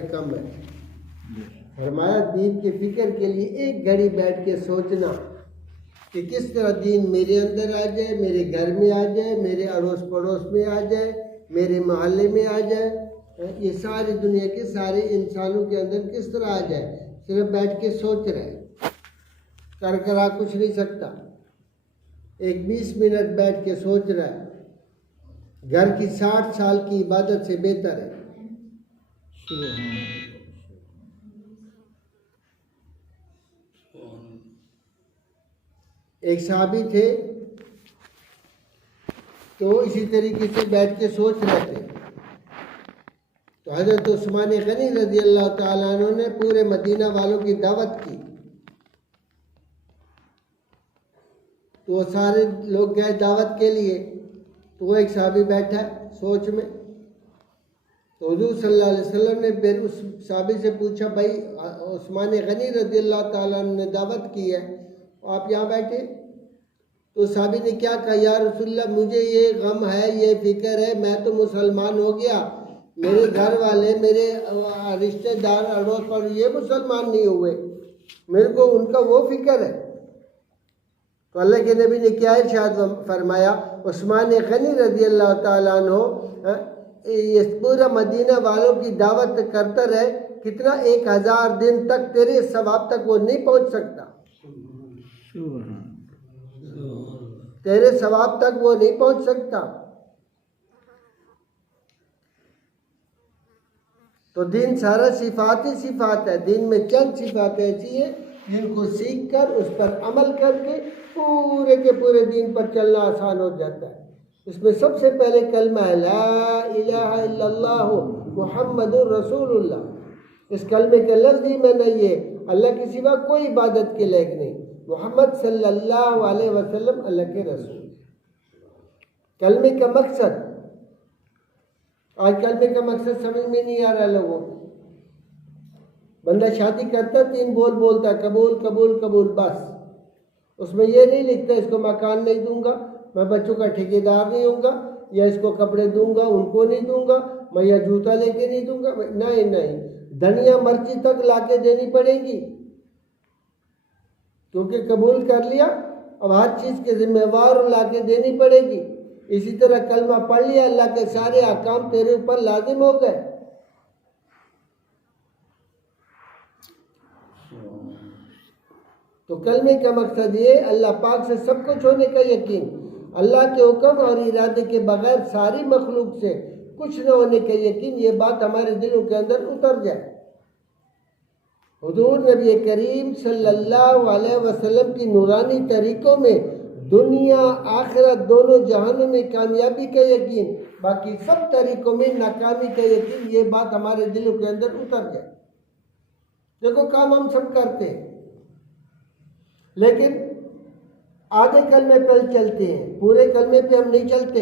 कम है। फरमाया दीन की फिक्र के लिए एक घड़ी बैठ के सोचना कि किस तरह दीन मेरे अंदर आ जाए, मेरे घर में आ जाए, मेरे अड़ोस पड़ोस में आ जाए, मेरे मोहल्ले में आ जाए, ये सारी दुनिया के सारे इंसानों के अंदर किस तरह आ जाए। सिर्फ बैठ के सोच रहे, कर करा कुछ नहीं सकता। एक 20 मिनट बैठ के सोच रहा है, घर की 60 साल की इबादत से बेहतर है। एक साहबी थे तो इसी तरीके से बैठ के सोच रहे थे, तो हज़रत उस्मान गनी रज़ी अल्लाह ताला अन्हु ने पूरे मदीना वालों की दावत की। तो वो सारे लोग गए दावत के लिए, तो वो एक साहबी बैठा सोच में। तो हुज़ूर सल्लल्लाहु अलैहि वसल्लम ने फिर उस साहबी से पूछा, भाई उस्मान गनी रज़ी अल्लाह ताला अन्हु ने दावत की है, आप यहाँ बैठे? तो साहबी ने क्या कहा, या रसूलल्लाह मुझे ये गम है, ये फिक्र है, मैं तो मुसलमान हो गया, मेरे घर वाले, मेरे रिश्तेदार, अड़ोस पड़ोस ये मुसलमान नहीं हुए, मेरे को उनका वो फिक्र है। तो अल्लाह के नबी ने क्या इरशाद फरमाया, उस्मान गनी रज़ी अल्लाह ताला अन्हु ये पूरा मदीना वालों की दावत करता रहे, कितना 1000 दिन तक तेरे सवाब तक वो नहीं पहुंच सकता, तेरे सवाब तक वो नहीं पहुंच सकता। तो दीन सारा सिफात ही सिफात है। दीन में चंद सिफात ऐसी है जिनको सीख कर उस पर अमल करके पूरे के पूरे दीन पर चलना आसान हो जाता है। इसमें सबसे पहले कलमा है ला इलाहा इल्लल्लाह मुहम्मदुर रसूलुल्लाह। इस कलमे के लफ्ज़ ही में नहीं है अल्लाह के सिवा कोई इबादत के लायक नहीं, मोहम्मद सल्लल्लाहु अलैहि वसल्लम अल्लाह के रसूल। कलमे का मकसद, आज कलमे का मकसद समझ में नहीं आ रहा लोगों को। बंदा शादी करता 3 बोल बोलता, कबूल कबूल कबूल, बस उसमें ये नहीं लिखता इसको मकान नहीं दूंगा, मैं बच्चों का ठेकेदार नहीं होऊंगा, या इसको कपड़े दूंगा उनको नहीं दूंगा, मैं या जूता लेके नहीं दूंगा। नहीं नहीं, धनिया मर्ची तक लाके देनी पड़ेगी, क्योंकि कबूल कर लिया, अब हर चीज़ के जिम्मेवार लाके देनी पड़ेगी। इसी तरह कलमा पढ़ लिया, अल्लाह के सारे अहकाम तेरे ऊपर लाजिम हो गए। तो कलमे का मकसद ये अल्लाह पाक से सब कुछ होने का यकीन, अल्लाह के हुक्म और इरादे के बगैर सारी मखलूक से कुछ न होने का यकीन, ये बात हमारे दिलों के अंदर उतर जाए। हुजूर नबी करीम सल्लल्लाहु अलैहि वसल्लम की नूरानी तरीक़ों में दुनिया आखिरत दोनों जहानों में कामयाबी का यकीन, बाकी सब तरीक़ों में नाकामी का यकीन, ये बात हमारे दिलों के अंदर उतर जाए। देखो काम हम सब करते हैं, लेकिन आधे कलमे पे चलते हैं, पूरे कलमे पे हम नहीं चलते।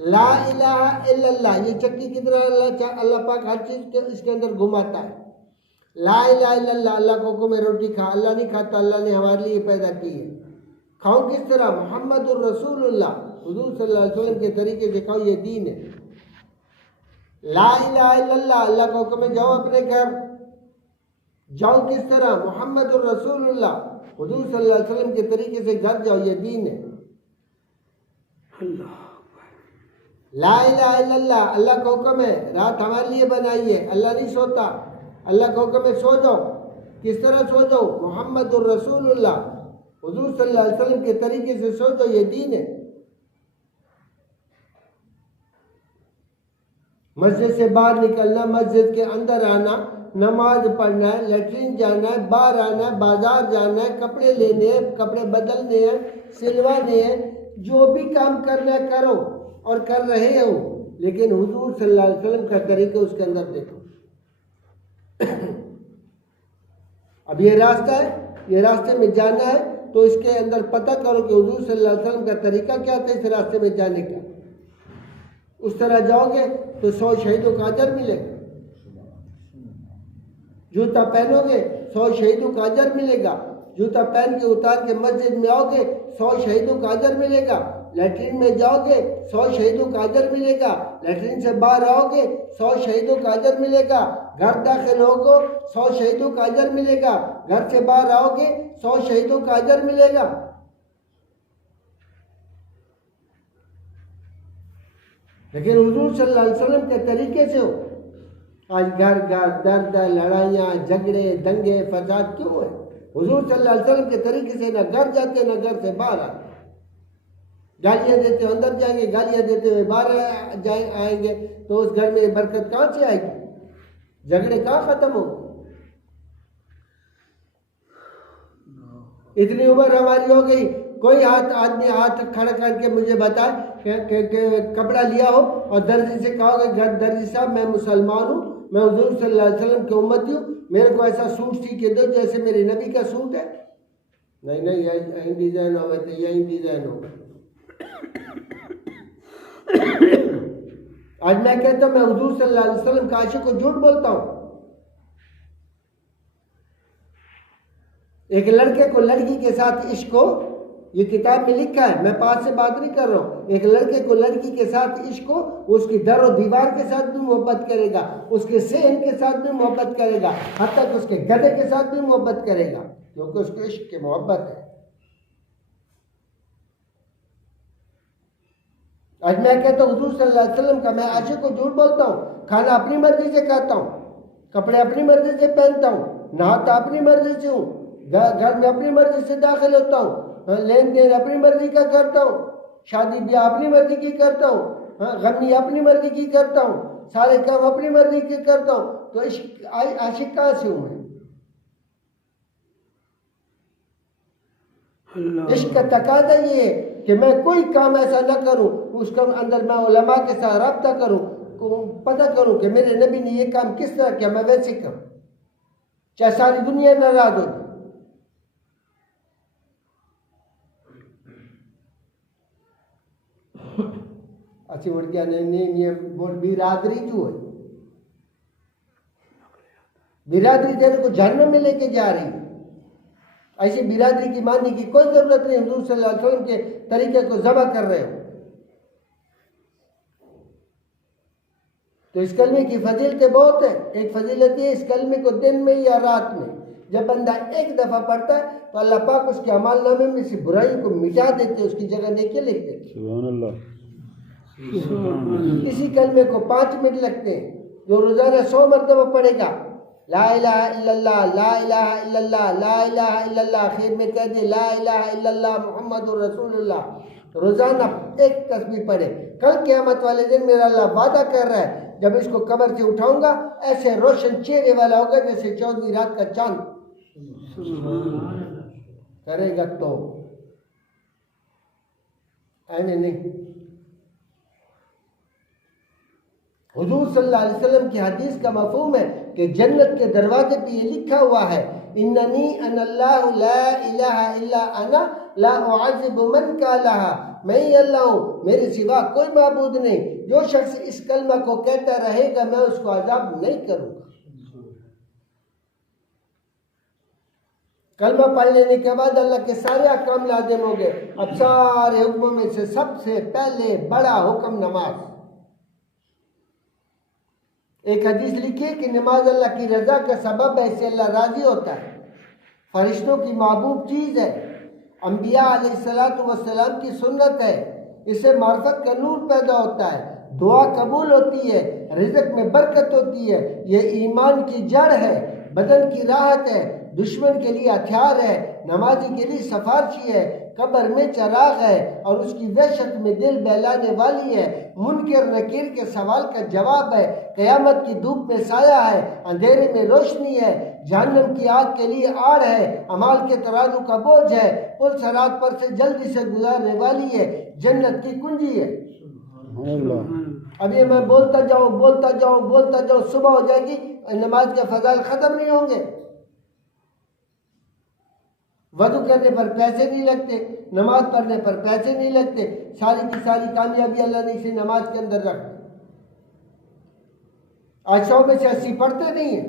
ला इलाहा इल्लल्लाह, ये चक्की की तरह अल्लाह पाक हर चीज़ के इसके अंदर घुमाता है। ला इलाहा इल्लल्लाह, अल्लाह को हुक्म है रोटी खा, अल्लाह नहीं खाता, अल्लाह ने हमारे लिए पैदा की है। खाओ किस तरह, मोहम्मदुर रसूलुल्लाह, हुजूर सल्लल्लाहु अलैहि वसल्लम के तरीके से खाओ, ये दीन है। ला इलाहा इल्लल्लाह, अल्लाह का हुक्म है जाओ अपने घर, जाओ किस तरह, मोहम्मदुर रसूलुल्लाह, हुजूर सल्लल्लाहु अलैहि वसल्लम के तरीके से घर जाओ, ये दीन है। ला इलाहा इल्लल्लाह, अल्लाह का हुक्म है रात हमारे लिए बनाई है, अल्लाह नहीं सोता, अल्लाह का हुक्म है सो जाओ, किस तरह सो जाओ, मोहम्मदुर रसूलुल्लाह, हुजूर सल्लल्लाहु अलैहि वसल्लम के तरीके से सो जाओ, ये दीन है। मस्जिद से बाहर निकलना, मस्जिद के अंदर आना, नमाज पढ़ना है, लेटरिन जाना है, बाहर आना है, बाजार जाना है, कपड़े लेने हैं, कपड़े बदलने हैं, सिलवाने हैं, जो भी काम करना है करो और कर रहे हो, लेकिन हुजूर सल्लल्लाहु अलैहि वसल्लम का तरीका उसके अंदर देखो। अब ये रास्ता है, ये रास्ते में जाना है तो इसके अंदर पता करो कि हुजूर सल्लल्लाहु अलैहि वसल्लम का तरीका क्या था इस रास्ते में जाने का। उस तरह जाओगे तो 100 शहीदों का अजर मिलेगा। जूता पहनोगे 100 शहीदों का अजर मिलेगा। जूता पहन के उतार के मस्जिद में आओगे 100 शहीदों का अजर मिलेगा। लैट्रिन में जाओगे 100 शहीदों का अजर मिलेगा, लैट्रिन से बाहर आओगे 100 शहीदों का अजर मिलेगा, घर दाखिल होगो 100 शहीदों का अजर मिलेगा, घर से बाहर आओगे 100 शहीदों का अजर मिलेगा। लेकिन हुजूर सल्लल्लाहु अलैहि वसल्लम के तरीके से हो। आज घर घर दर्द, लड़ाइयाँ, झगड़े, दंगे, फसाद क्यों है? हुजूर सल्लल्लाहु अलैहि वसल्लम के तरीके से ना घर जाते ना घर से बाहर आते। गालियाँ देते हुए अंदर जाएंगे, गालियाँ देते हुए बाहर आएंगे, तो उस घर में बरकत कहाँ से आएगी? झगड़े कहाँ खत्म हो? इतनी उम्र हमारी हो गई, कोई आदमी हाथ खड़ा करके मुझे बताए कि कपड़ा लिया हो और दर्जी से कहोगे दर्जी साहब मैं मुसलमान हूँ, मैं हुजूर सल्लल्लाहु अलैहि वसल्लम की उम्मती हूँ, मेरे को ऐसा सूट सी के दो जैसे मेरे नबी का सूट है। नहीं नहीं, यही डिज़ाइन होगा तो यही डिज़ाइन होगा। आज मैं कहता हूँ मैं हुजूर सल्लल्लाहु अलैहि वसल्लम का आशिक को झूठ बोलता हूँ। एक लड़के को लड़की के साथ इश्क हो, ये किताब में लिखा है, मैं पास से बात नहीं कर रहा हूँ। एक लड़के को लड़की के साथ इश्क हो, उसकी दर और दीवार के साथ भी मोहब्बत करेगा, उसके सेहन के साथ भी मोहब्बत करेगा, हत्ता कि उसके गधे के साथ भी मोहब्बत करेगा, क्योंकि उसके इश्क की मोहब्बत है। आज मैं कहता हूँ हुजूर सल्लल्लाहु अलैहि वसल्लम का मैं आशिक को झूठ बोलता हूँ। खाना अपनी मर्जी से खाता हूँ, कपड़े अपनी मर्जी से पहनता हूँ, नहाता अपनी मर्जी से हूँ, घर में अपनी मर्जी से दाखिल होता हूँ, लेन देन अपनी मर्जी का करता हूँ, शादी ब्याह अपनी मर्जी की करता हूँ, गमी अपनी मर्जी की करता हूँ, सारे काम अपनी मर्जी के करता हूँ। तो आशिक कहाँ से हूँ मैं? इश्क का तकादा ये है कि मैं कोई काम ऐसा न करूं उसके अंदर मैं उलमा के साथ रब्ता करूं, पता करूं कि मेरे नबी ने ये काम किस तरह किया, मैं वैसे करूं, चाहे सारी दुनिया नाराज हो। अच्छी उड़ गया नहीं बोल बिरादरी जो है, बिरादरी तेरे को जहन्नम में लेके जा रही है। ऐसी बिरादरी की मानने की कोई जरूरत नहीं। हुजूर सल्लल्लाहु अलैहि वसल्लम के तरीके को जमा कर रहे हो तो इस कलमे की फजीलतें बहुत है। एक फजीलत है इस कलमे को दिन में या रात में जब बंदा एक दफा पढ़ता है तो अल्लाह पाक उसके अमाल नामे में से बुराई को मिटा देते, उसकी जगह नेकी लिख देते। सुभान अल्लाह। इसी कलमे को 5 मिनट लगते हैं, जो रोजाना 100 मरतबा पढ़ेगा, ला इलाहा इल्लल्लाह, ला इलाहा इल्लल्लाह, ला इलाहा इल्लल्लाह, आखिर में कह दे ला इलाहा इल्लल्लाह मुहम्मदुर रसूलुल्लाह, रोजाना एक तस्बीह पढ़े। कल क़यामत वाले दिन मेरा अल्लाह वादा कर रहा है जब इसको कब्र से उठाऊंगा ऐसे रोशन चेहरे वाला होगा जैसे 14वीं रात का चांद करेगा। तो ऐने नहीं। हुजूर सल्लल्लाहु अलैहि वसल्लम की हदीस का मफहूम है कि जन्नत के दरवाजे पे ये लिखा हुआ है, इन्ननी अनल्लाहु ला इलाहा इल्ला अना ला उअज़िबु मन कालहा, मैं ही अल्लाह हूँ, मेरे सिवा कोई माबूद नहीं। जो शख्स इस कलमा को कहता रहेगा मैं उसको अजाब नहीं करूँगा। कलमा पढ़ लेने के बाद अल्लाह के सारे अहकाम लाजिम हो गए। अब सारे हुक्मों में से सबसे पहले बड़ा हुक्म नमाज। एक हदीस लिखी है कि नमाज अल्लाह की रजा का सबब है, इससे अल्लाह राजी होता है, फरिश्तों की महबूब चीज़ है, अंबिया अलैहिस्सलातु वस्सलाम की सुन्नत है, इससे मार्फत का नूर पैदा होता है, दुआ कबूल होती है, रिज़्क में बरकत होती है, ये ईमान की जड़ है, बदन की राहत है, दुश्मन के लिए हथियार है, नमाजी के लिए सफारशी है, कब्र में चराग है और उसकी वहशत में दिल बहलाने वाली है, मुनकर नकीर के सवाल का जवाब है, क़यामत की धूप में साया है, अंधेरे में रोशनी है, जहन्नम की आग के लिए आड़ है, अमाल के तराजू का बोझ है, पुल सरात पर से जल्दी से गुजारने वाली है, जन्नत की कुंजी है। अब ये मैं बोलता जाऊँ सुबह हो जाएगी, नमाज के फजाइल ख़त्म नहीं होंगे। वज़ू करने पर पैसे नहीं लगते, नमाज पढ़ने पर पैसे नहीं लगते, सारी की सारी कामयाबी अल्लाह ने इसी नमाज के अंदर रख। आज 100 में से 80 पढ़ते नहीं है,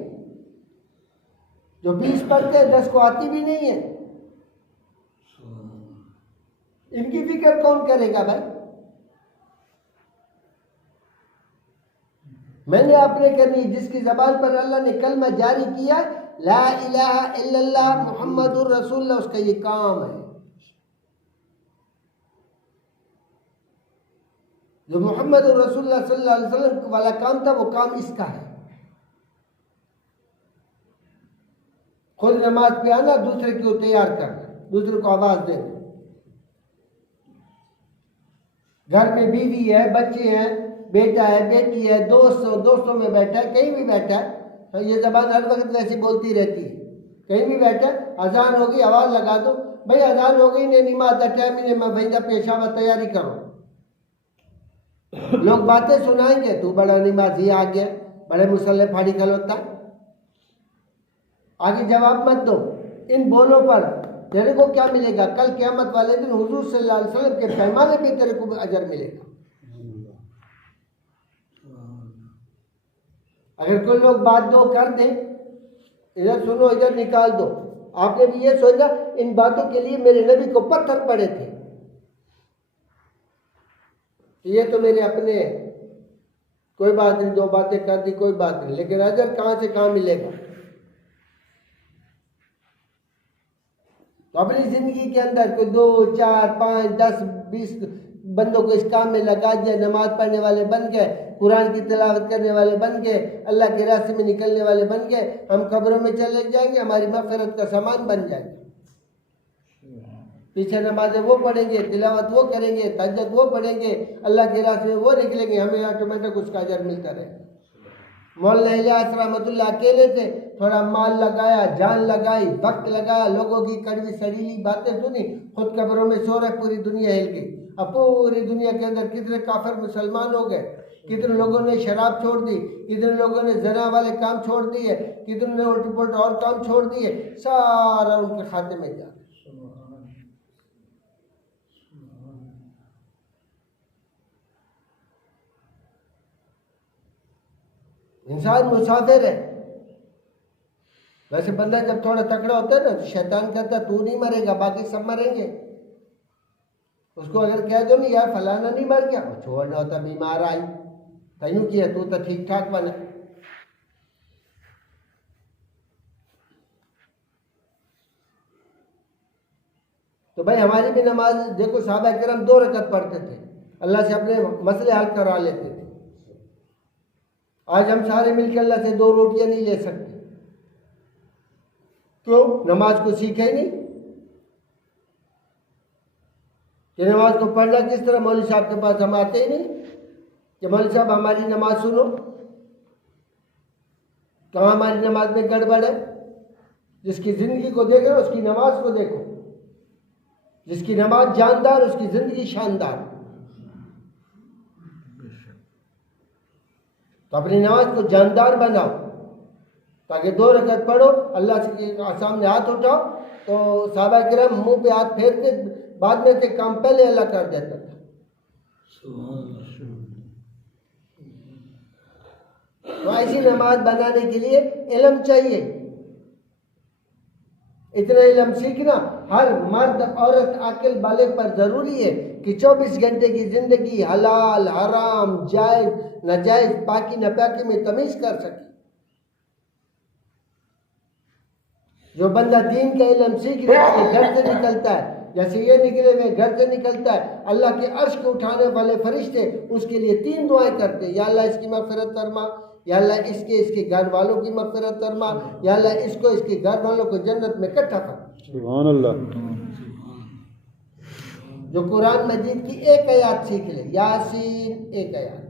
जो 20 पढ़ते हैं 10 को आती भी नहीं है। इनकी फिक्र कौन करेगा भाई? मैंने आपने करनी, जिसकी जबान पर अल्लाह ने कलमा जारी किया ला इलाहा इल्लल्लाह मुहम्मदुर रसूलुल्लाह, उसका ये काम है। जो मुहम्मदुर रसूलुल्लाह सल्लल्लाहु अलैहि वसल्लम वाला काम था, वो काम इसका है। खुद नमाज पे आना, दूसरे को तैयार करना, दूसरे को आवाज देना। घर में बीवी है, बच्चे हैं, बेटा है, बेटी है, दोस्तों में बैठा है, कहीं भी बैठा है, तो ये जबान हर वक्त वैसी बोलती रहती है। कहीं भी बैठा, अजान होगी आवाज लगा दो, भाई अजान हो गई ने नमाज का टाइम ही मैं भैया पेशावा तैयारी करो। लोग बातें सुनाएंगे, तू बड़ा नमाजी आ गया, बड़े मुसल्ले फाड़ी खलोता। आगे जवाब मत दो इन बोलों पर। तेरे को क्या मिलेगा? कल क़यामत वाले दिन हुजूर सल्लल्लाहु अलैहि वसल्लम के पैमाने पे तेरे को अजर मिलेगा। अगर कोई लोग बात दो कर दे, इधर सुनो इधर निकाल दो, आपने भी ये सोचा इन बातों के लिए मेरे नबी को पत्थर पड़े थे, ये तो मेरे अपने, कोई बात नहीं, दो बातें कर दी कोई बात नहीं, लेकिन अजर कहां से कहां मिलेगा? तो अपनी जिंदगी के अंदर कोई 2, 4, 5, 10, 20 बंदों को इस काम में लगा दिया, नमाज पढ़ने वाले बन गए, कुरान की तिलावत करने वाले बन गए, अल्लाह के रास्ते में निकलने वाले बन गए, हम कब्रों में चले जाएंगे, हमारी मग़फ़िरत का सामान बन जाएंगे। पीछे नमाजें वो पढ़ेंगे, तिलावत वो करेंगे, तहज्जुद वो पढ़ेंगे, अल्लाह के रास्ते में वो निकलेंगे, हमें ऑटोमेटिक उसका अजर मिलता रहेगा। मौलाना इलियास रहमतुल्लाह अकेले थे, थोड़ा माल लगाया, जान लगाई, वक्त लगाया, लोगों की कड़वी सड़ीली बातें सुनी, खुद कब्रों में सो रहे, पूरी दुनिया हिल गई। अब पूरी दुनिया के अंदर कितने काफिर मुसलमान हो गए, कितने लोगों ने शराब छोड़ दी, कितने लोगों ने ज़ना वाले काम छोड़ दिए, कितने ने उल्टे पुल्टे और काम छोड़ दिए, सारा उनके खाते में जा। इंसान मुसाफिर है। वैसे बंदा जब थोड़ा तकड़ा होता है ना, तो शैतान कहता है तू नहीं मरेगा, बाकी सब मरेंगे। उसको अगर कह दो नहीं यार फलाना नहीं मर गया, वो छोड़ना होता, बीमार आई तयू किया, तू तो ठीक ठाक बना। तो भाई हमारी भी नमाज देखो, सहाबा किराम 2 रकत पढ़ते थे, अल्लाह से अपने मसले हल करा लेते थे। आज हम सारे मिलकर अल्लाह से 2 रोटियां नहीं ले सकते, क्यों? नमाज को सीखे ही नहीं कि नमाज को पढ़ना किस तरह। मौलवी साहब के पास हम आते ही नहीं कि मौलवी साहब हमारी नमाज सुनो, कहाँ हमारी नमाज में गड़बड़ है? जिसकी जिंदगी को देखो उसकी नमाज को देखो, जिसकी नमाज जानदार उसकी जिंदगी शानदार। तो अपनी नमाज को जानदार बनाओ, ताकि 2 रकत पढ़ो, अल्लाह के सामने हाथ उठाओ, तो सहाबा किराम मुंह पे हाथ फेरते, बाद में से काम पहले अल्लाह कर देता था। तो ऐसी नमाज बनाने के लिए इल्म चाहिए। इतना इल्म सीखना हर मर्द औरत आकिल बालिग पर जरूरी है कि 24 घंटे की जिंदगी हलाल हराम जायज नाजायज पाकी नापाकी में तमीज कर सके। जो बंदा दीन का इल्म सीख ले घर से निकलता है, जैसे ये निकले हुए घर से निकलता है, अल्लाह के अर्श को उठाने वाले फरिश्ते उसके लिए 3 दुआएं करते हैं, या अल्लाह इसकी मग़फ़िरत फरमा, या अल्लाह इसके घर वालों की मग़फ़िरत फरमा, या अल्लाह इसको इसके घर वालों को जन्नत में इकट्ठा फरमा। सुभान अल्लाह। जो कुरान मजीद की एक आयत सीख ले, यासीन 1 आयत,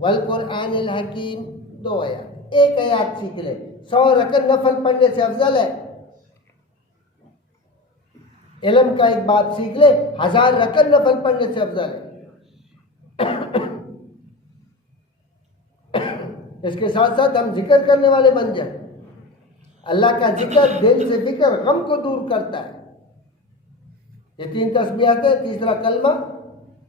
वल कुरानिल हकीम 2 आयत, 1 आयत सीख ले, 100 रकत नफल पढ़ने से अफजल है। इल्म का एक बात सीख ले, 1000 रकत नफल पढ़ने से अफजल है। इसके साथ साथ हम जिक्र करने वाले बन जाए। अल्लाह का जिक्र दिल से फिक्र गम को दूर करता है। ये 3 तस्बीहात है, तीसरा कलमा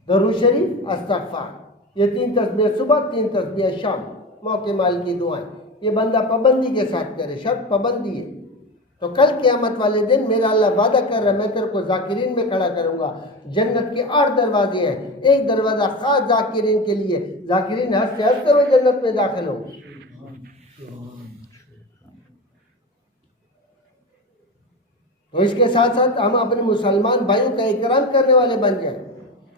दरूद शरीफ इस्तग़फ़ार, ये 3 तस्बीह सुबह, 3 तस्बीह शाम, मौके माल की दुआएं। ये बंदा पाबंदी के साथ करे, शर्त पाबंदी है। तो कल क़यामत वाले दिन मेरा अल्लाह वादा कर रहा है, मैं तेरे को जाकिरीन में खड़ा करूंगा। जन्नत के 8 दरवाजे हैं, एक दरवाजा खास जाकिरीन के लिए, जाकिरीन हंसते हंसते हुए जन्नत में दाखिल हो। तो इसके साथ साथ हम अपने मुसलमान भाइयों का इकराम करने वाले बन जाए।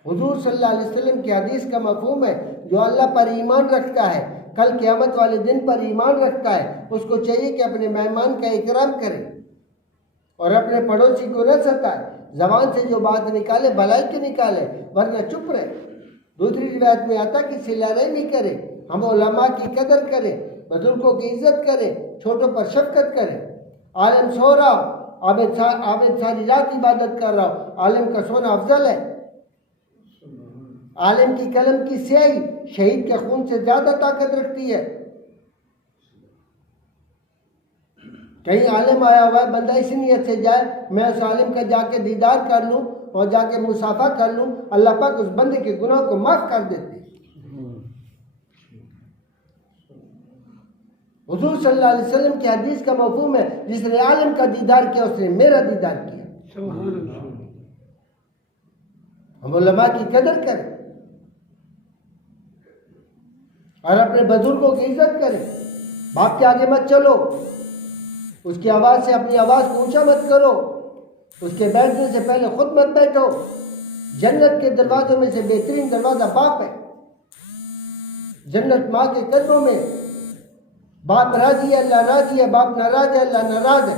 हुजूर सल्लल्लाहु अलैहि वसल्लम की हदीस का मफहूम है, जो अल्लाह पर ईमान रखता है, कल क़यामत वाले दिन पर ईमान रखता है, उसको चाहिए कि अपने मेहमान का इकराम करे और अपने पड़ोसी को न सताए। ज़बान से जो बात निकाले भलाई की निकाले, वरना चुप रहे। दूसरी रिवायत में आता कि सिला रहमी करे, हम उलमा की कदर करें, बुजुर्गों की इज्जत करें, छोटों पर शफकत करें। आलिम सो रहा हो, आबिद सारी रात इबादत कर रहा हो, आलिम का सोना अफजल है। आलिम की कलम की स्याही शहीद के खून से ज्यादा ताकत रखती है। कहीं आलिम आया हुआ है, बंदा इस नीयत से जाए मैं उस आलिम का जाके दीदार कर लूं और जाके मुसाफा कर लूं, अल्लाह पाक उस बंदे के गुनाह को माफ कर देते। हुजूर सल्लल्लाहु अलैहि वसल्लम की हदीस का मफहूम है, जिसने आलिम का दीदार किया उसने मेरा दीदार किया। हम उलमा की कदर करें और अपने बुजुर्गों की इज्जत करें। बाप के आगे मत चलो, उसकी आवाज़ से अपनी आवाज़ को ऊंचा मत करो, उसके बैठने से पहले खुद मत बैठो। जन्नत के दरवाजों में से बेहतरीन दरवाज़ा बाप है। जन्नत माँ के कदमों में। बाप राजी है, अल्लाह राजी है, बाप नाराज है, अल्लाह नाराज है।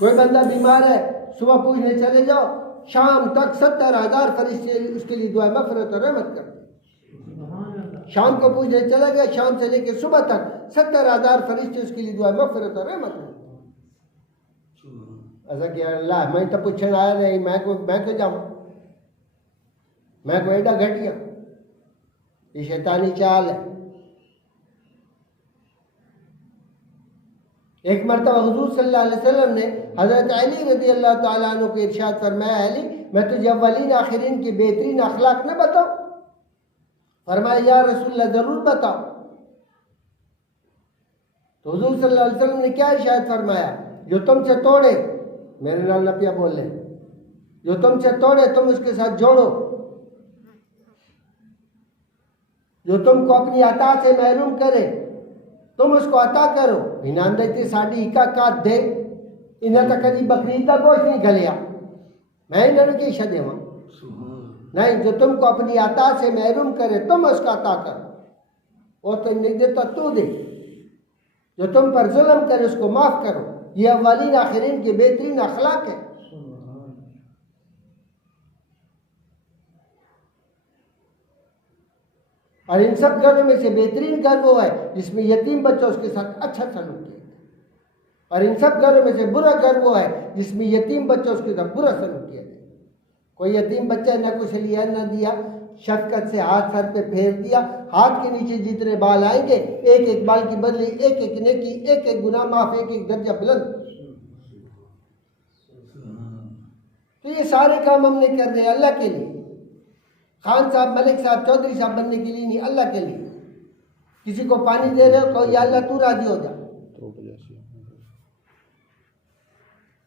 कोई बंदा बीमार है, सुबह पूछने चले जाओ, शाम तक 70,000 फरिश्ते उसके लिए दुआ मग़फ़िरत और रहमत करते। शाम को पूछने चला गया, शाम से लेकर सुबह तक 70,000 फरिश्ते उसके लिए दुआ मग़फ़िरत और रहमत करते। ऐसा कि अल्लाह मैं तो पूछने आया नहीं, मैं तो जाऊँ, मैं को एडा घटिया, ये शैतानी चाल है। एक मरतबा हुजूर सल्लल्लाहु अलैहि वसल्लम ने हज़रत अली रज़ी अल्लाह ताला अन्हु को इरशाद फरमाया, अली मैं तुझे अव्वलीन आखिरीन की बेहतरीन अखलाक न बताऊं? फरमाया या रसूलल्लाह जरूर बताओ। तो हुजूर सल्लल्लाहु अलैहि वसल्लम ने क्या इरशाद फरमाया, जो तुमसे तोड़े, मेरे नाल नपिया बोल ले, जो तुमसे तोड़े तुम उसके साथ जोड़ो, जो तुमको अपनी अता से महरूम करे तुम उसको अता करो। इनाम देती साड़ी इका काट दे, इन्हें तक कभी बकरी का गोश्त नहीं गलिया, मैं इन्हें की शदे वहाँ नहीं। जो तुमको अपनी अता से महरूम करे तुम उसका अता करो, और तो नहीं देता तू दे। जो तुम पर जुल्म करे उसको माफ करो। ये अव्वलीन आखिरीन के बेहतरीन अखलाक है। और इन सब घरों में से बेहतरीन घर वो है जिसमें यतीम बच्चा उसके साथ अच्छा सलूक किया। और इन सब घरों में से बुरा घर वो है जिसमें यतीम बच्चा उसके साथ बुरा सलूक किया जाए। कोई यतीम बच्चा न कुछ लिया न दिया, शफकत से हाथ सर पे फेर दिया, हाथ के नीचे जितने बाल आएंगे एक एक बाल की बदली एक एक नेकी, एक एक गुनाह माफ, एक एक दर्जा बुलंद। तो ये सारे काम हमने कर रहे हैं अल्लाह के लिए। खान साहब, मलिक साहब, चौधरी साहब बनने के लिए नहीं, अल्लाह के लिए। किसी को पानी दे रहे हो, कहो या अल्लाह तू राजी हो जा।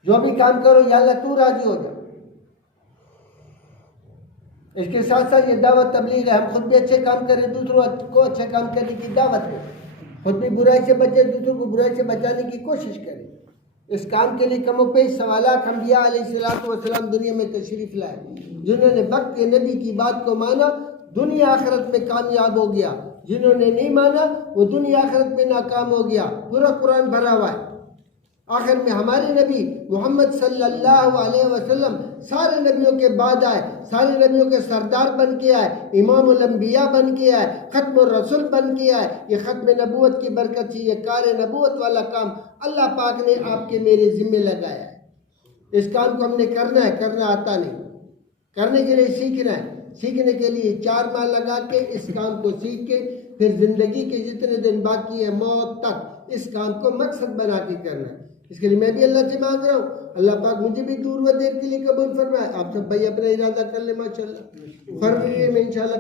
जो भी काम करो या अल्लाह तू राजी हो जा। इसके साथ साथ ये दावत तबलीग है, हम खुद भी अच्छे काम करें, दूसरों को अच्छे काम करने की दावत है। खुद भी बुराई से बचे, दूसरों को बुराई से बचाने की कोशिश करें। इस काम के लिए कमोपेश सवालात अंबिया अलैहिस्सलाम दुनिया में तशरीफ लाए, जिन्होंने वक्त नबी की बात को माना दुनिया आखिरत में कामयाब हो गया, जिन्होंने नहीं माना वो दुनिया आखिरत में नाकाम हो गया। पूरा कुरान भरा हुआ है। आखिर में हमारे नबी मोहम्मद सल्लल्लाहु अलैहि वसल्लम सारे नबियों के बाद आए, सारे नबियों के सरदार बन के आए, इमामुल अंबिया बन के आए, खत्मुर रसूल बन के आए। ये खत्म नबूवत की बरकत से ये कार नबूवत वाला काम अल्लाह पाक ने आपके मेरे जिम्मे लगाया है। इस काम को हमने करना है, करना आता नहीं, करने के लिए सीखना है। सीखने के लिए 4 माह लगा के इस काम को सीख के फिर जिंदगी के जितने दिन बाकी है मौत तक इस काम को मकसद बना के करना है। इसके लिए मैं भी अल्लाह से मांग रहा हूँ, अल्लाह पाक मुझे भी दूर व देर के लिए कबूल फरमाए। आप सब भाई अपना इरादा कर ले, माशाल्लाह फरवरी में इंशाल्लाह